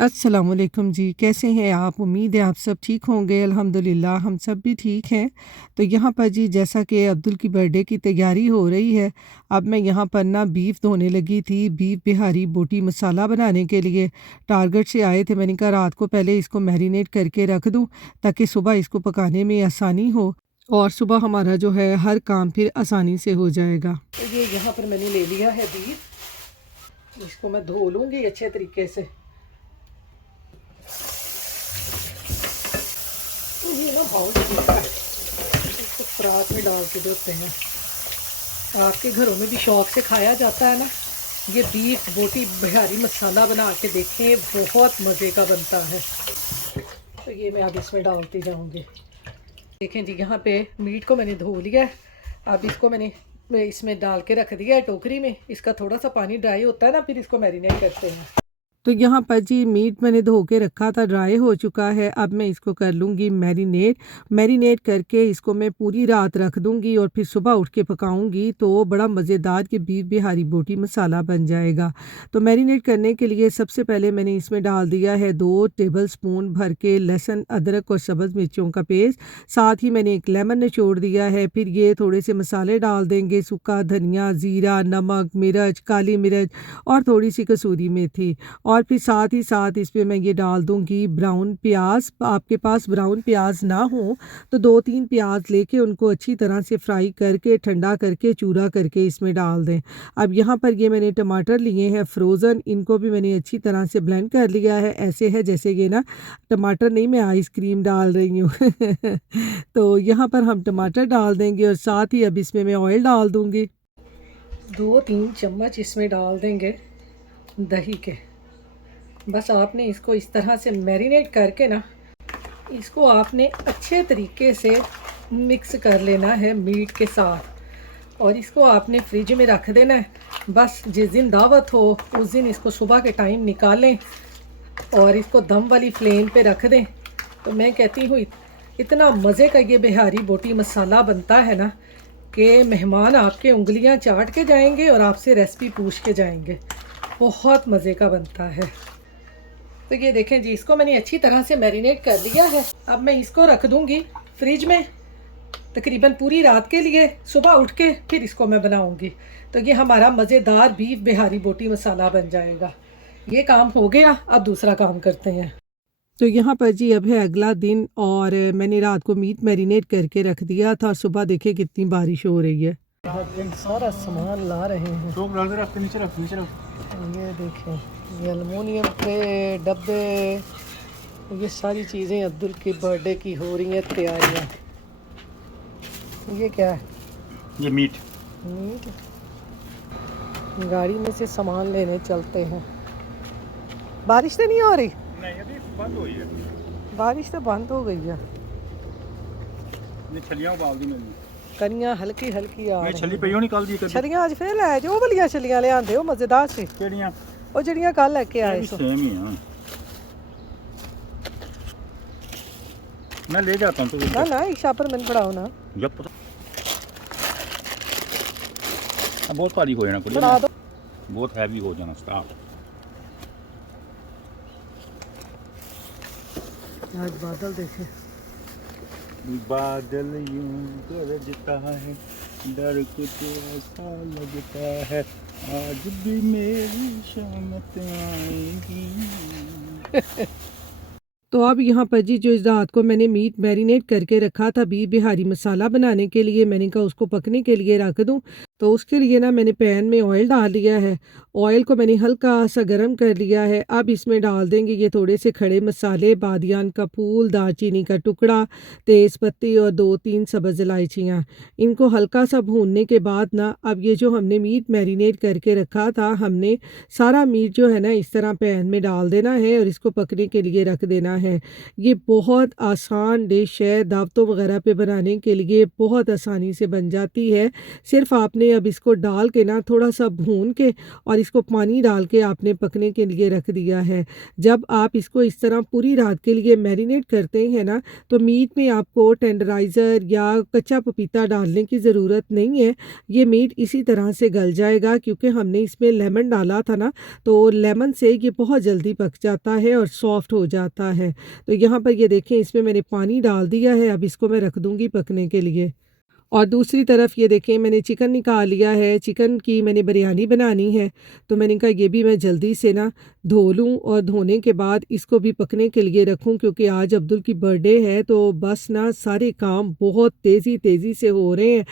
अस्सलामुअलैकुम जी, कैसे हैं आप? उम्मीद है आप सब ठीक होंगे। अल्हम्दुलिल्लाह हम सब भी ठीक हैं। तो यहाँ पर जी जैसा कि अब्दुल की बर्थडे की तैयारी हो रही है, अब मैं यहाँ पर ना बीफ धोने लगी थी, बीफ बिहारी बोटी मसाला बनाने के लिए। टारगेट से आए थे, मैंने कहा रात को पहले इसको मैरिनेट करके रख दूँ ताकि सुबह इसको पकाने में आसानी हो और सुबह हमारा जो है हर काम फिर आसानी से हो जाएगा। तो ये यहाँ पर मैंने ले लिया है बीफ, इसको मैं धो लूँगी अच्छे तरीके से। ये ना बाउल इसको परात में डाल के देते हैं। आपके घरों में भी शौक से खाया जाता है ना। ये बीफ बोटी बिहारी मसाला बना के देखें, बहुत मज़े का बनता है। तो ये मैं अब इसमें डालती जाऊंगी। देखें जी, यहाँ पे मीट को मैंने धो लिया है। अब इसको मैंने इसमें डाल के रख दिया है टोकरी में। इसका थोड़ा सा पानी ड्राई होता है ना, फिर इसको मैरिनेट करते हैं। तो यहाँ पर जी मीट मैंने धो के रखा था, ड्राई हो चुका है। अब मैं इसको कर लूँगी मैरिनेट करके इसको मैं पूरी रात रख दूँगी और फिर सुबह उठ के पकाऊँगी तो बड़ा मज़ेदार के बीफ बिहारी बोटी मसाला बन जाएगा। तो मैरिनेट करने के लिए सबसे पहले मैंने इसमें डाल दिया है 2 टेबलस्पून भर के लहसुन, अदरक और सब्ज़ मिर्चों का पेस्ट। साथ ही मैंने एक लेमन निचोड़ दिया है। फिर ये थोड़े से मसाले डाल देंगे, सूखा धनिया, ज़ीरा, नमक, मिर्च, काली मिर्च और थोड़ी सी कसूरी मेथी। और फिर साथ ही साथ इस पे मैं ये डाल दूँगी ब्राउन प्याज। आपके पास ब्राउन प्याज ना हो तो 2-3 प्याज लेके उनको अच्छी तरह से फ्राई करके ठंडा करके चूरा करके इसमें डाल दें। अब यहाँ पर ये मैंने टमाटर लिए हैं फ्रोज़न, इनको भी मैंने अच्छी तरह से ब्लेंड कर लिया है। ऐसे है जैसे ये ना टमाटर नहीं, मैं आइसक्रीम डाल रही हूँ तो यहाँ पर हम टमाटर डाल देंगे और साथ ही अब इसमें मैं ऑयल डाल दूँगी। 2-3 चम्मच इसमें डाल देंगे दही के। बस आपने इसको इस तरह से मैरिनेट करके ना, इसको आपने अच्छे तरीके से मिक्स कर लेना है मीट के साथ और इसको आपने फ्रिज में रख देना है। बस जिस दिन दावत हो उस दिन इसको सुबह के टाइम निकालें और इसको दम वाली फ्लेम पे रख दें। तो मैं कहती हूँ इतना मज़े का ये बिहारी बोटी मसाला बनता है ना कि मेहमान आपके उंगलियां चाट के जाएंगे और आपसे रेसिपी पूछ के जाएंगे। बहुत मज़े का बनता है। तो ये देखें जी, इसको मैंने अच्छी तरह से मैरिनेट कर लिया है। अब मैं इसको रख दूंगी फ्रिज में तकरीबन पूरी रात के लिए। सुबह उठ के फिर इसको मैं बनाऊंगी तो ये हमारा मज़ेदार बीफ बिहारी बोटी मसाला बन जाएगा। ये काम हो गया, अब दूसरा काम करते हैं। तो यहाँ पर जी अब है अगला दिन और मैंने रात को मीट मैरिनेट करके रख दिया था। सुबह देखे कितनी बारिश हो रही है। सारा सामान ला रहे हैं। ये देखें, ये एलुमिनियम के डब्बे, ये सारी चीज़ें अब्दुल की बर्थडे की हो रही हैं तैयारियाँ। ये क्या है? ये मीट गाड़ी में से सामान लेने चलते हैं। बारिश तो नहीं हो रही? नहीं, अभी बंद हुई है। बारिश तो बंद हो गई है। ये छलियां उबाल दी मैंने। कनियां हल्की हल्की आ मैं रही छली पईयों निकाल दी कर। छलियां आज फिर ले जाओ, वालियां छलियां ले आंदे हो मज़ेदार सी। केड़ियां? ਉਹ ਜਿਹੜੀਆਂ ਕੱਲ ਲੈ ਕੇ ਆਏ ये सो। सेम ही है। मैं ले जाता हूँ तो ना ना एक शापर मैंने पढ़ाओ ना। जब पता बहुत भारी हो जाना बना दो। बहुत हैवी हो जाना स्टाफ। आज बादल देखे, बादल यूं गरजता है, डर कुछ ऐसा लगता है, आज भी मेरी शामत आएगी। तो अब यहाँ पर जी जो इस रात को मैंने मीट मैरिनेट करके रखा था बीफ बिहारी मसाला बनाने के लिए, मैंने कहा उसको पकने के लिए रख दूँ। तो उसके लिए ना मैंने पैन में ऑयल डाल दिया है। ऑयल को मैंने हल्का सा गर्म कर लिया है। अब इसमें डाल देंगे ये थोड़े से खड़े मसाले, बादियान का फूल, दालचीनी का टुकड़ा, तेज़ पत्ती और 2-3 सब्ज़ इलायचियाँ। इनको हल्का सा भूनने के बाद ना अब ये जो हमने मीट मैरिनेट करके रखा था, हमने सारा मीट जो है ना इस तरह पैन में डाल देना है और इसको पकने के लिए रख देना है। ये बहुत आसान डिश है, दावतों वगैरह पे बनाने के लिए बहुत आसानी से बन जाती है। सिर्फ आपने इसमें अब इसको डाल के ना थोड़ा सा भून के और इसको पानी डाल के आपने पकने के लिए रख दिया है। जब आप इसको इस तरह पूरी रात के लिए मैरिनेट करते हैं ना, तो मीट में आपको टेंडराइज़र या कच्चा पपीता डालने की ज़रूरत नहीं है। ये मीट इसी तरह से गल जाएगा क्योंकि हमने इसमें लेमन डाला था ना, तो लेमन से ये बहुत जल्दी पक जाता है और सॉफ्ट हो जाता है। तो यहाँ पर ये देखें, इसमें मैंने पानी डाल दिया है, अब इसको मैं रख दूँगी पकने के लिए। और दूसरी तरफ ये देखें, मैंने चिकन निकाल लिया है, चिकन की मैंने बिरयानी बनानी है, तो मैंने कहा ये भी मैं जल्दी से ना धो लूँ और धोने के बाद इसको भी पकने के लिए रखूँ क्योंकि आज अब्दुल की बर्थडे है, तो बस ना सारे काम बहुत तेज़ी से हो रहे हैं।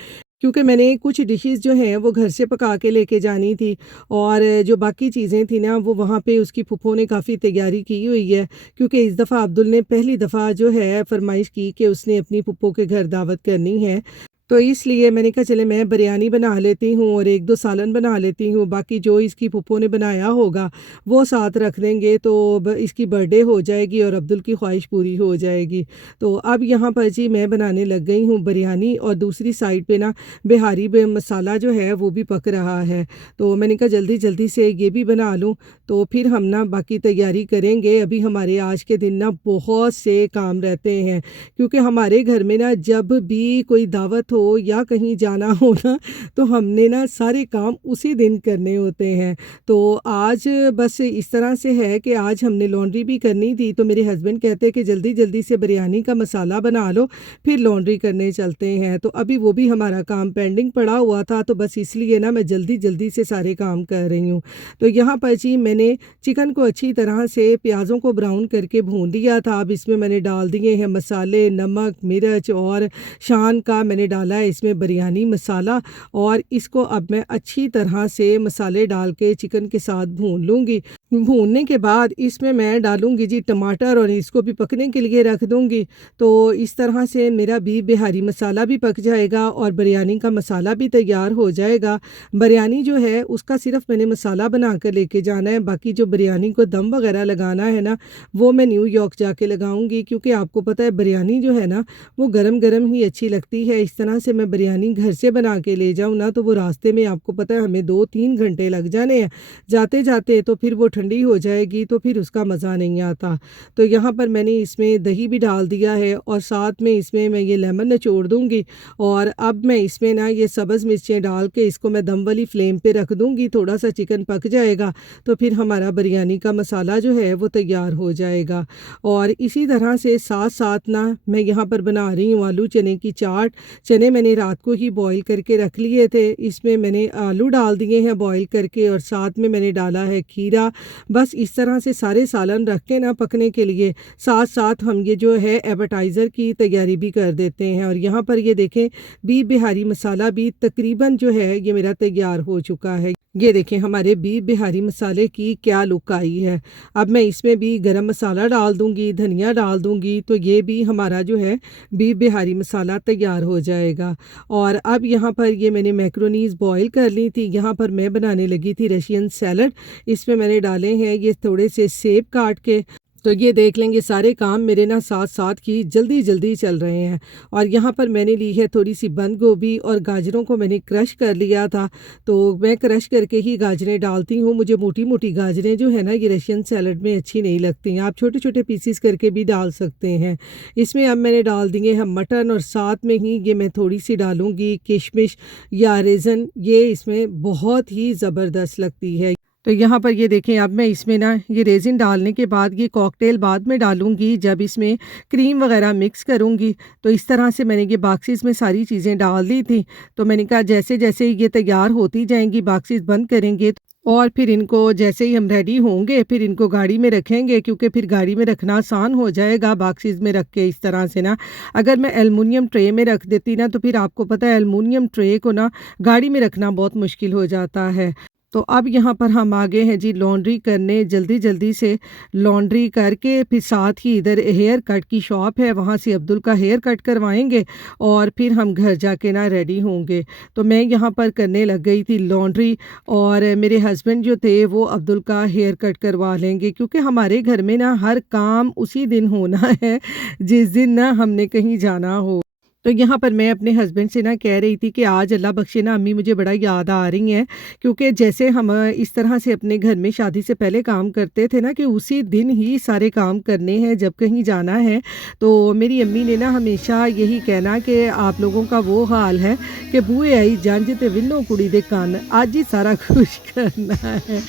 क्योंकि मैंने कुछ डिशेज़ जो हैं वो घर से पका के लेके जानी थी और जो बाकी चीज़ें थी ना वो वहाँ पे उसकी फूफो ने काफ़ी तैयारी की हुई है, क्योंकि इस दफ़ा अब्दुल ने पहली दफ़ा जो है फरमाइश की कि उसने अपनी फूफो के घर दावत करनी है। तो इसलिए मैंने कहा चले मैं बिरयानी बना लेती हूँ और 1-2 सालन बना लेती हूँ, बाकी जो इसकी फूफो ने बनाया होगा वो साथ रख देंगे, तो इसकी बर्थडे हो जाएगी और अब्दुल की ख्वाहिश पूरी हो जाएगी। तो अब यहाँ पर जी मैं बनाने लग गई हूँ बिरयानी और दूसरी साइड पे ना बिहारी मसाला जो है वो भी पक रहा है। तो मैंने कहा जल्दी से ये भी बना लूँ, तो फिर हम ना बाकी तैयारी करेंगे। अभी हमारे आज के दिन ना बहुत से काम रहते हैं क्योंकि हमारे घर में ना जब भी कोई दावत हो या कहीं जाना हो ना, तो हमने ना सारे काम उसी दिन करने होते हैं। तो आज बस इस तरह से है कि आज हमने लॉन्ड्री भी करनी थी, तो मेरे हस्बैंड कहते कि जल्दी से बिरयानी का मसाला बना लो फिर लॉन्ड्री करने चलते हैं। तो अभी वो भी हमारा काम पेंडिंग पड़ा हुआ था, तो बस इसलिए ना मैं जल्दी से सारे काम कर रही हूँ। तो यहाँ पर जी मैंने चिकन को अच्छी तरह से प्याज़ों को ब्राउन करके भून लिया था। अब इसमें मैंने डाल दिए हैं मसाले, नमक, मिर्च और शान का मैंने डाला है इसमें बिरयानी मसाला, और इसको अब मैं अच्छी तरह से मसाले डाल के चिकन के साथ भून लूँगी। भूनने के बाद इसमें मैं डालूँगी जी टमाटर और इसको भी पकने के लिए रख दूँगी। तो इस तरह से मेरा बीफ बिहारी मसाला भी पक जाएगा और बिरयानी का मसाला भी तैयार हो जाएगा। बिरयानी जो है उसका सिर्फ मैंने मसाला बना कर लेके जाना है, बाकी जो बिरयानी को दम वगैरह लगाना है ना वो मैं न्यूयॉर्क जाके लगाऊंगी, क्योंकि आपको पता है बिरयानी जो है ना वो गरम ही अच्छी लगती है। इस तरह से मैं बिरयानी घर से बना के ले जाऊँ ना तो वो रास्ते में आपको पता है हमें 2-3 घंटे लग जाने हैं जाते जाते, तो फिर वो ठंडी हो जाएगी तो फिर उसका मज़ा नहीं आता। तो यहाँ पर मैंने इसमें दही भी डाल दिया है और साथ में इसमें मैं ये लेमन निचोड़ दूँगी, और अब मैं इसमें ना ये सब्ज़ मिर्चें डाल के इसको मैं दम वाली फ्लेम पे रख दूँगी। थोड़ा सा चिकन पक जाएगा तो फिर हमारा बिरयानी का मसाला जो है वो तैयार हो जाएगा। और इसी तरह से साथ साथ ना मैं यहाँ पर बना रही हूँ आलू चने की चाट। चने मैंने रात को ही बॉईल करके रख लिए थे, इसमें मैंने आलू डाल दिए हैं बॉईल करके और साथ में मैंने डाला है खीरा। बस इस तरह से सारे सालन रख के ना पकने के लिए साथ साथ हम ये जो है एपेटाइज़र की तैयारी भी कर देते हैं। और यहाँ पर ये देखें बीफ बिहारी मसाला भी तकरीबन जो है ये मेरा तैयार हो चुका है। ये देखें हमारे बीफ बिहारी मसाले की क्या लुक आई है। अब मैं इसमें भी गरम मसाला डाल दूंगी, धनिया डाल दूंगी, तो ये भी हमारा जो है बीफ बिहारी मसाला तैयार हो जाएगा। और अब यहाँ पर ये मैंने मैक्रोनीज़ बॉईल कर ली थी। यहाँ पर मैं बनाने लगी थी रशियन सैलड। इसमें मैंने डाले हैं ये थोड़े से सेब काट के। तो ये देख लेंगे सारे काम मेरे ना साथ साथ ही जल्दी चल रहे हैं। और यहाँ पर मैंने ली है थोड़ी सी बंद गोभी और गाजरों को मैंने क्रश कर लिया था, तो मैं क्रश करके ही गाजरें डालती हूँ। मुझे मोटी मोटी गाजरें जो है ना ये रशियन सैलड में अच्छी नहीं लगती हैं, आप छोटे छोटे पीसीस करके भी डाल सकते हैं। इसमें अब मैंने डाल दिए हैं मटन और साथ में ही ये मैं थोड़ी सी डालूँगी किशमिश या रेज़न, ये इसमें बहुत ही ज़बरदस्त लगती है। तो यहाँ पर ये देखें अब मैं इसमें ना ये रेज़िन डालने के बाद ये कॉकटेल बाद में डालूँगी जब इसमें क्रीम वगैरह मिक्स करूँगी। तो इस तरह से मैंने ये बॉक्सेस में सारी चीज़ें डाल दी थी। तो मैंने कहा जैसे जैसे ये तैयार होती जाएंगी बॉक्सेस बंद करेंगे और फिर इनको जैसे ही हम रेडी होंगे फिर इनको गाड़ी में रखेंगे, क्योंकि फिर गाड़ी में रखना आसान हो जाएगा बॉक्सेस में रख के। इस तरह से ना अगर मैं एलुमिनियम ट्रे में रख देती ना तो फिर आपको पता है एलुमिनियम ट्रे को ना गाड़ी में रखना बहुत मुश्किल हो जाता है। तो अब यहाँ पर हम आगे हैं जी लॉन्ड्री करने। जल्दी से लॉन्ड्री करके फिर साथ ही इधर हेयर कट की शॉप है, वहाँ से अब्दुल का हेयर कट करवाएंगे और फिर हम घर जाके ना रेडी होंगे। तो मैं यहाँ पर करने लग गई थी लॉन्ड्री और मेरे हस्बैंड जो थे वो अब्दुल का हेयर कट करवा लेंगे, क्योंकि हमारे घर में ना हर काम उसी दिन होना है जिस दिन ना हमने कहीं जाना हो। तो तो यहाँ पर मैं अपने हस्बैंड से ना कह रही थी कि आज अल्लाह बख्शे ना अम्मी मुझे बड़ा याद आ रही हैं, क्योंकि जैसे हम इस तरह से अपने घर में शादी से पहले काम करते थे ना कि उसी दिन ही सारे काम करने हैं जब कहीं जाना है। तो मेरी अम्मी ने ना हमेशा यही कहना कि आप लोगों का वो हाल है कि बूए आई जंज ते विन्नो कुड़ी दे कान, आज ही सारा कुछ करना है।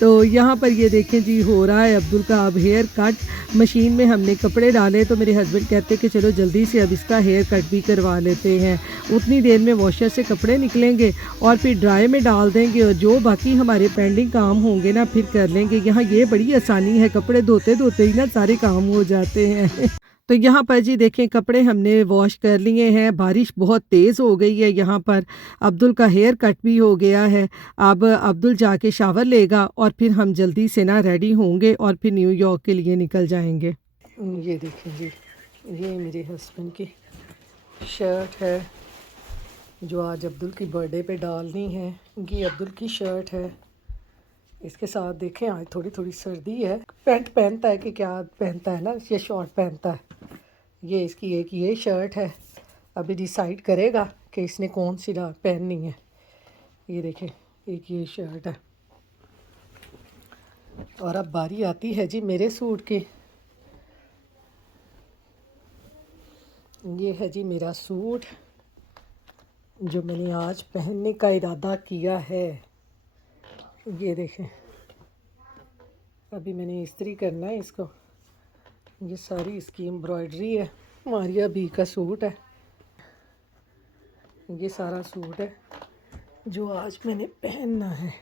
तो यहाँ पर ये देखें जी हो रहा है अब्दुल का अब हेयर कट। मशीन में हमने कपड़े डाले तो मेरे हस्बैंड कहते कि चलो जल्दी से अब इसका हेयर कट भी करवा लेते हैं। उतनी देर में वॉशर से कपड़े निकलेंगे और फिर ड्राई में डाल देंगे और जो बाकी हमारे पेंडिंग काम होंगे ना फिर कर लेंगे। यहाँ ये बड़ी आसानी है, कपड़े धोते धोते ही ना सारे काम हो जाते हैं। तो यहाँ पर जी देखें कपड़े हमने वॉश कर लिए हैं। बारिश बहुत तेज़ हो गई है यहाँ पर। अब्दुल का हेयर कट भी हो गया है। अब अब्दुल जाके शावर लेगा और फिर हम जल्दी से ना रेडी होंगे और फिर न्यूयॉर्क के लिए निकल जाएंगे। ये देखें जी, ये मेरे हस्बैंड की शर्ट है जो आज अब्दुल की बर्थडे पे डालनी है। ये अब्दुल की शर्ट है। इसके साथ देखें आज थोड़ी थोड़ी सर्दी है। पैंट पहनता है कि क्या पहनता है ना, ये शॉर्ट पहनता है। ये इसकी एक ये शर्ट है। अभी डिसाइड करेगा कि इसने कौन सी पहननी है। ये देखें एक ये शर्ट है। और अब बारी आती है जी मेरे सूट की। ये है जी मेरा सूट जो मैंने आज पहनने का इरादा किया है। ये देखें अभी मैंने इस्त्री करना है इसको। ये सारी इसकी एम्ब्रॉयडरी है। मारिया बी का सूट है। ये सारा सूट है जो आज मैंने पहनना है।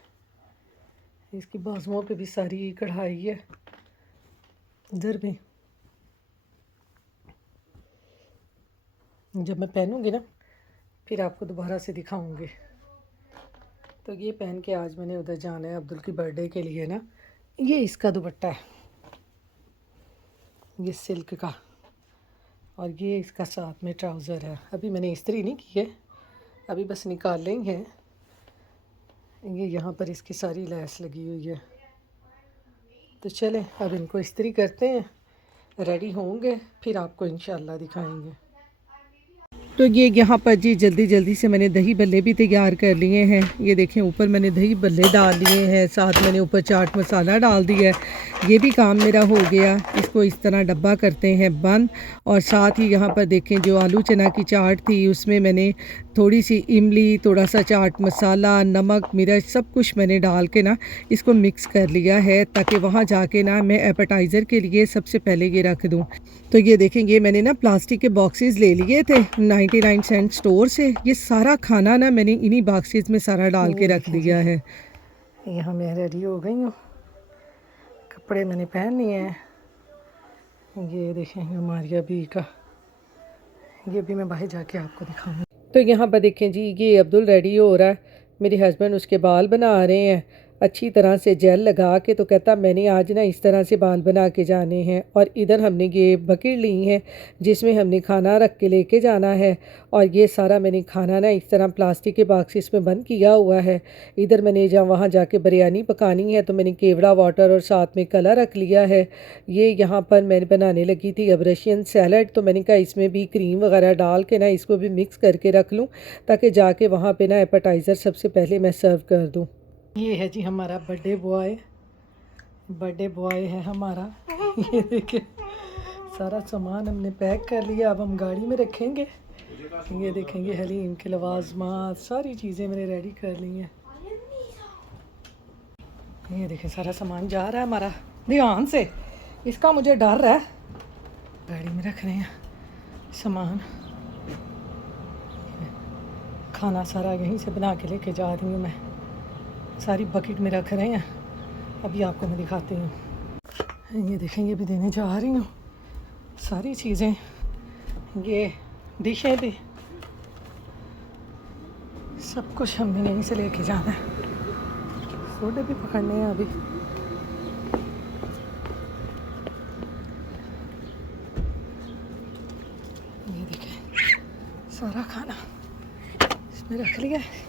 इसकी बाजुओं पे भी सारी कढ़ाई है। इधर भी जब मैं पहनूंगी ना फिर आपको दोबारा से दिखाऊंगी। तो ये पहन के आज मैंने उधर जाना है अब्दुल की बर्थडे के लिए ना। ये इसका दुपट्टा है, ये सिल्क का, और ये इसका साथ में ट्राउज़र है। अभी मैंने इस्त्री नहीं की है, अभी बस निकाल लेंगे। ये यहाँ पर इसकी सारी लैस लगी हुई है। तो चलें अब इनको इस्त्री करते हैं, रेडी होंगे फिर आपको इंशाल्लाह दिखाएंगे। तो ये यहाँ पर जी जल्दी जल्दी से मैंने दही बल्ले भी तैयार कर लिए हैं। ये देखें ऊपर मैंने दही बल्ले डाल लिए हैं, साथ मैंने ऊपर चाट मसाला डाल दिया है। ये भी काम मेरा हो गया। इसको इस तरह डब्बा करते हैं बंद। और साथ ही यहाँ पर देखें जो आलू चना की चाट थी उसमें मैंने थोड़ी सी इमली, थोड़ा सा चाट मसाला, नमक, मिर्च सब कुछ मैंने डाल के ना इसको मिक्स कर लिया है ताकि वहाँ जाके ना मैं एपेटाइज़र के लिए सबसे पहले ये रख दूँ। तो ये देखेंगे मैंने ना प्लास्टिक के बॉक्सेस ले लिए थे 99 सेंट स्टोर से। ये सारा खाना ना मैंने इन्हीं बॉक्सेस में सारा डाल के रख दिया है। यहाँ मैं रेडी हो गई हूँ, कपड़े मैंने पहन लिए हैं। ये देखें मारिया बी का, ये भी मैं बाहर जाके आपको दिखाऊंगी। तो यहाँ पर देखें जी ये अब्दुल रेडी हो रहा है। मेरे हस्बैंड उसके बाल बना रहे हैं अच्छी तरह से जेल लगा के। तो कहता मैंने आज ना इस तरह से बाल बना के जाने हैं। और इधर हमने ये बकेट ली है जिसमें हमने खाना रख के लेके जाना है। और ये सारा मैंने खाना ना इस तरह प्लास्टिक के बॉक्सेस में बंद किया हुआ है। इधर मैंने जहाँ वहाँ जाके बिरयानी पकानी है तो मैंने केवड़ा वाटर और साथ में कलर रख लिया है। ये यहाँ पर मैंने बनाने लगी थी अब रशियन सैलड। तो मैंने कहा इसमें भी क्रीम वगैरह डाल के ना इसको भी मिक्स करके रख लूँ ताकि जाके वहाँ पे ना एपेटाइज़र सबसे पहले मैं सर्व कर दूँ। ये है जी हमारा बर्थडे बॉय है हमारा। ये देखिए सारा सामान हमने पैक कर लिया, अब हम गाड़ी में रखेंगे। ये देखेंगे हलीम के लवाजमात सारी चीज़ें मैंने रेडी कर ली हैं। ये देखें सारा सामान जा रहा है हमारा, ध्यान से, इसका मुझे डर है। गाड़ी में रख रहे हैं सामान, खाना सारा यहीं से बना के लेके जा रही हूँ मैं। सारी बकेट में रख रहे हैं, अभी आपको मैं दिखाती हूँ। ये देखें ये भी देने जा रही हूँ सारी चीज़ें, ये डिशें भी, सब कुछ हमने यहीं से लेके जाना है। सोडे भी पकड़ने हैं अभी। ये देखें सारा खाना इसमें रख लिया है।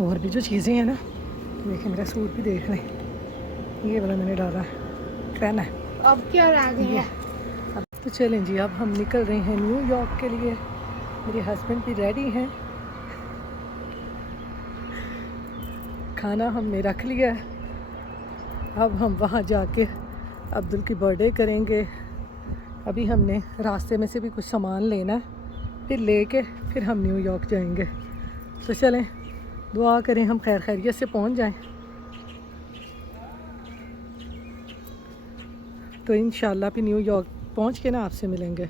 और भी जो चीज़ें हैं ना, देखिए मेरा सूट भी देख लें, ये वाला मैंने डाला है, फैन है। अब क्या रह गया? अब तो चलें जी, अब हम निकल रहे हैं न्यूयॉर्क के लिए। मेरे हस्बैंड भी रेडी हैं, खाना हमने रख लिया है। अब हम वहाँ जाके अब्दुल की बर्थडे करेंगे। अभी हमने रास्ते में से भी कुछ सामान लेना है, फिर लेके फिर हम न्यूयॉर्क जाएंगे। तो चलें, दुआ करें हम खैर खैरियत से पहुँच जाएं। तो इंशाल्लाह भी न्यूयॉर्क पहुँच के ना आपसे मिलेंगे।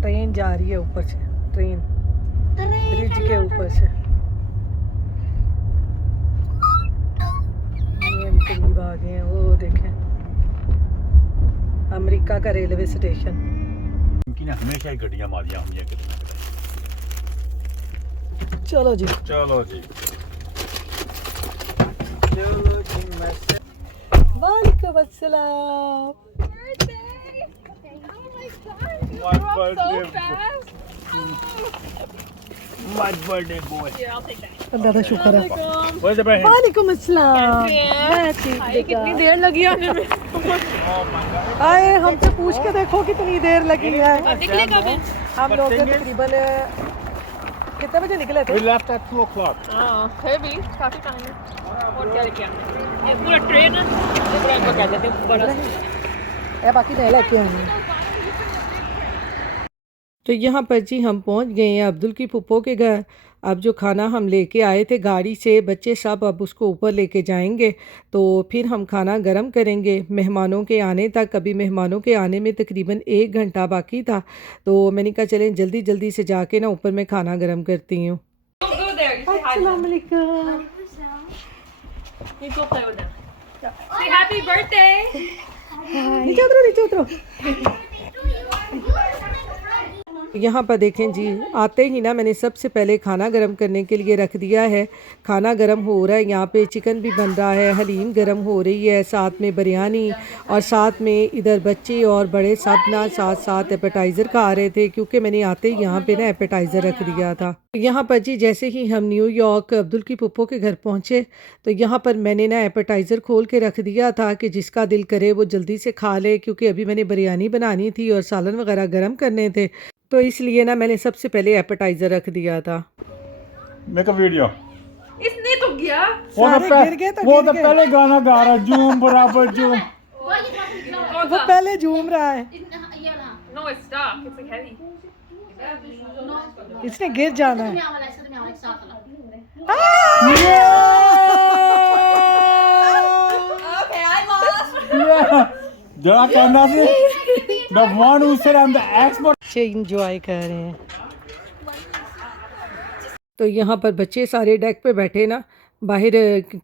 ट्रेन जा रही है ऊपर से, ट्रेन ब्रिज के ऊपर से। ये हम करीब आ गए हैं, वो देखें अमेरिका का रेलवे स्टेशन। इनकी ना हमेशा ही गड्डियां मारियां हुई हैं कितना। चलो जी, चलो जी वालेकुम अस्सलाम। My birthday boy. अल्लाह का शुक्र है। Where's the bag? वालेकुम अस्सलाम। मैं ठीक कितनी देर लगी आने में? आए हमसे पूछ के देखो कितनी देर लगी है। निकले कब? हम लोग तकरीबन कितने बजे निकले थे? We left at 2 o'clock. है भी काफी टाइम है। और क्या लेके आए? ये पूरा ट्रेन है, ये ट्रेन को कहते हैं बड़ा। ये बाकी नहीं लेके आएंगे। तो यहाँ पर जी हम पहुँच गए हैं अब्दुल की फूफो के घर। अब जो खाना हम लेके आए थे गाड़ी से, बच्चे सब अब उसको ऊपर लेके जाएंगे, तो फिर हम खाना गरम करेंगे मेहमानों के आने तक। अभी मेहमानों के आने में तकरीबन 1 घंटा बाकी था, तो मैंने कहा चलें जल्दी जल्दी से जाके ना ऊपर मैं खाना गरम करती हूँ। अस्सलाम वालेकुम। You go play with them. Say happy birthday. नीचे उतरो, नीचे उतरो। यहाँ पर देखें जी, आते ही ना मैंने सबसे पहले खाना गरम करने के लिए रख दिया है। खाना गरम हो रहा है, यहाँ पे चिकन भी बन रहा है, हलीम गरम हो रही है, साथ में बिरयानी, और साथ में इधर बच्चे और बड़े सब ना साथ साथ एपेटाइज़र खा रहे थे, क्योंकि मैंने आते ही यहाँ पे ना एपेटाइज़र रख दिया था। यहाँ पर जी जैसे ही हम न्यूयॉर्क अब्दुल की पुप्पो के घर पहुँचे, तो यहाँ पर मैंने ना एपेटाइज़र खोल के रख दिया था कि जिसका दिल करे वो जल्दी से खा ले, क्योंकि अभी मैंने बिरयानी बनानी थी और सालन वगैरह गरम करने थे, तो इसलिए ना मैंने सबसे पहले एपेटाइज़र रख दिया था। Make a video. इसने तो गया। सारे गिर गए तो वो गिर तो गए। पहले गाना गा रहा, झूम बराबर झूम। वो पहले झूम रहा है, No, it's stuck. It's like heavy. इसने गिर जाना है। Okay, I lost. जरा कहना से the one who said I'm the expert. बच्चे इंजॉय कर रहे हैं। तो यहाँ पर बच्चे सारे डेक पे बैठे ना बाहर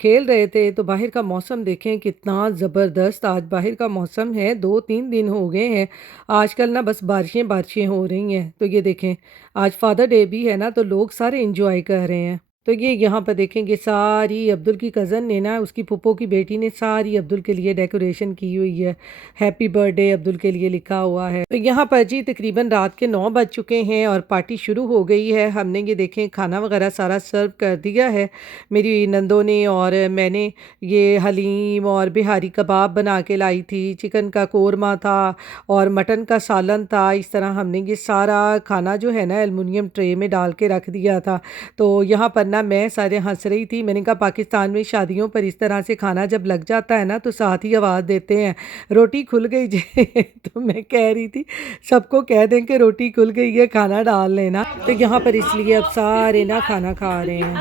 खेल रहे थे, तो बाहर का मौसम देखें कितना ज़बरदस्त आज बाहर का मौसम है। 2-3 दिन हो गए हैं, आजकल ना बस बारिशें हो रही हैं। तो ये देखें आज फादर डे भी है ना, तो लोग सारे इंजॉय कर रहे हैं। तो ये यहाँ पर देखेंगे सारी अब्दुल की कज़न ने ना, उसकी फूफो की बेटी ने सारी अब्दुल के लिए डेकोरेशन की हुई है, हैप्पी बर्थडे अब्दुल के लिए लिखा हुआ है। तो यहाँ पर जी तकरीबन रात के 9 बज चुके हैं और पार्टी शुरू हो गई है। हमने ये देखें खाना वगैरह सारा सर्व कर दिया है मेरी नंदों ने, और मैंने ये हलीम और बिहारी कबाब बना के लाई थी, चिकन का कोरमा था और मटन का सालन था। इस तरह हमने ये सारा खाना जो है ना एलुमिनियम ट्रे में डाल के रख दिया था। तो यहाँ पर ना मैं सारे हंस रही थी, मैंने कहा पाकिस्तान में शादियों पर इस तरह से खाना जब लग जाता है ना तो साथ ही आवाज़ देते हैं रोटी खुल गई जी। तो मैं कह रही थी सबको कह दें कि रोटी खुल गई है, खाना डाल लेना। तो यहाँ पर इसलिए अब सारे ना खाना खा रहे हैं।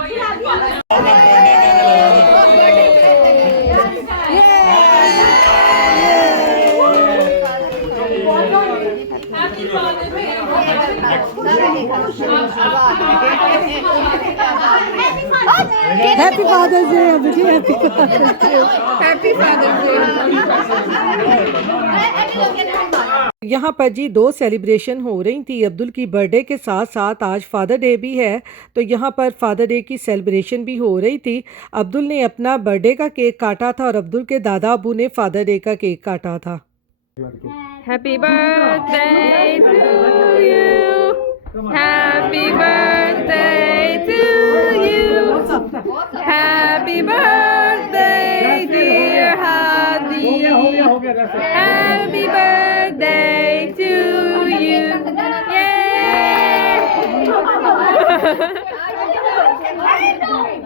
Happy father's day, happy father's day. Happy Father's यहाँ पर जी 2 सेलिब्रेशन हो रही थी। अब्दुल की बर्थडे के साथ साथ आज फादर डे भी है, तो यहाँ पर फादर डे की सेलिब्रेशन भी हो रही थी। अब्दुल ने अपना बर्थडे का केक काटा था और अब्दुल के दादा अबू ने फादर डे का केक काटा था। Happy birthday to you. Happy birthday to you. Happy birthday, dear Hadi. Happy birthday to you. Yay!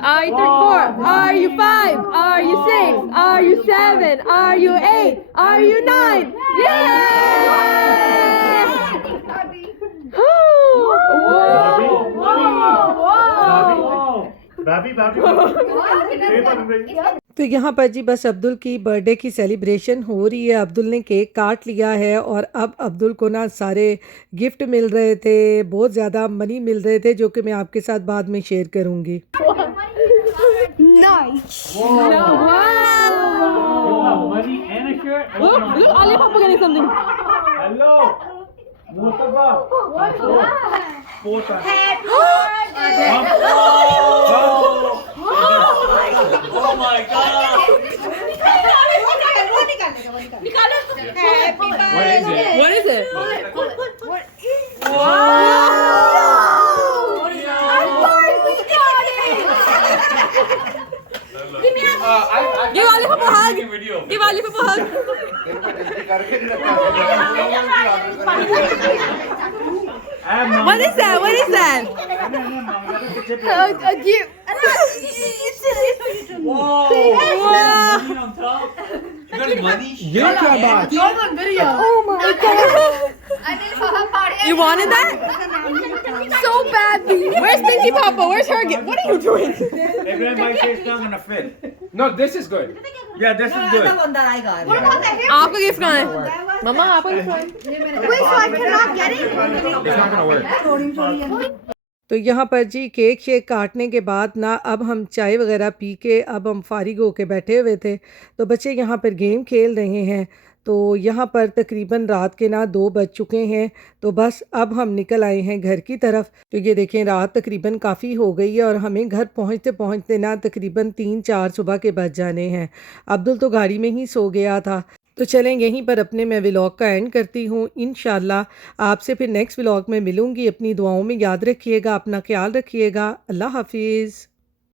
Are you 34? Are you 5? Are you 6? Are you 7? Are you 8? Are you 9? Yay! तो यहाँ पर जी बस अब्दुल की birthday की celebration हो रही है। अब्दुल ने केक काट लिया है और अब अब्दुल को ना सारे गिफ्ट मिल रहे थे, बहुत ज़्यादा मनी मिल रहे थे, जो कि मैं आपके साथ बाद में शेयर करूँगी। Money and a shirt. Look, Ali Papa getting something. Hello. Mustafa. Four times. Oh my God. What is it? Give Ali Papa a hug. Give Ali Papa a hug. What is that? What is that? A gift. ये क्या बात? Oh my God. You wanted that? So badly. Where's Stinky Papa? Where's her gift? What are you doing? Everybody say it's not gonna fit. No, this is good. Yeah, this is good. आपका gift कहाँ है? मम्मा आपका gift कहाँ है? Wait, so I cannot get it? It's not gonna work. तो यहाँ पर जी cake shake काटने के बाद ना अब हम चाय वगैरह पी के अब हम फारिग होके बैठे हुए थे, तो बच्चे यहाँ पर गेम खेल रहे हैं। तो यहाँ पर तकरीबन रात के ना 2 बज चुके हैं, तो बस अब हम निकल आए हैं घर की तरफ। तो ये देखें रात तकरीबन काफ़ी हो गई है और हमें घर पहुँचते पहुँचते ना तकरीबन 3-4 सुबह के बज जाने हैं। अब्दुल तो गाड़ी में ही सो गया था। तो चलें यहीं पर अपने मैं व्लॉग का एंड करती हूँ। इंशाल्लाह आपसे फिर नेक्स्ट व्लॉग में मिलूँगी। अपनी दुआओं में याद रखिएगा, अपना ख्याल रखिएगा। अल्लाह हाफिज़।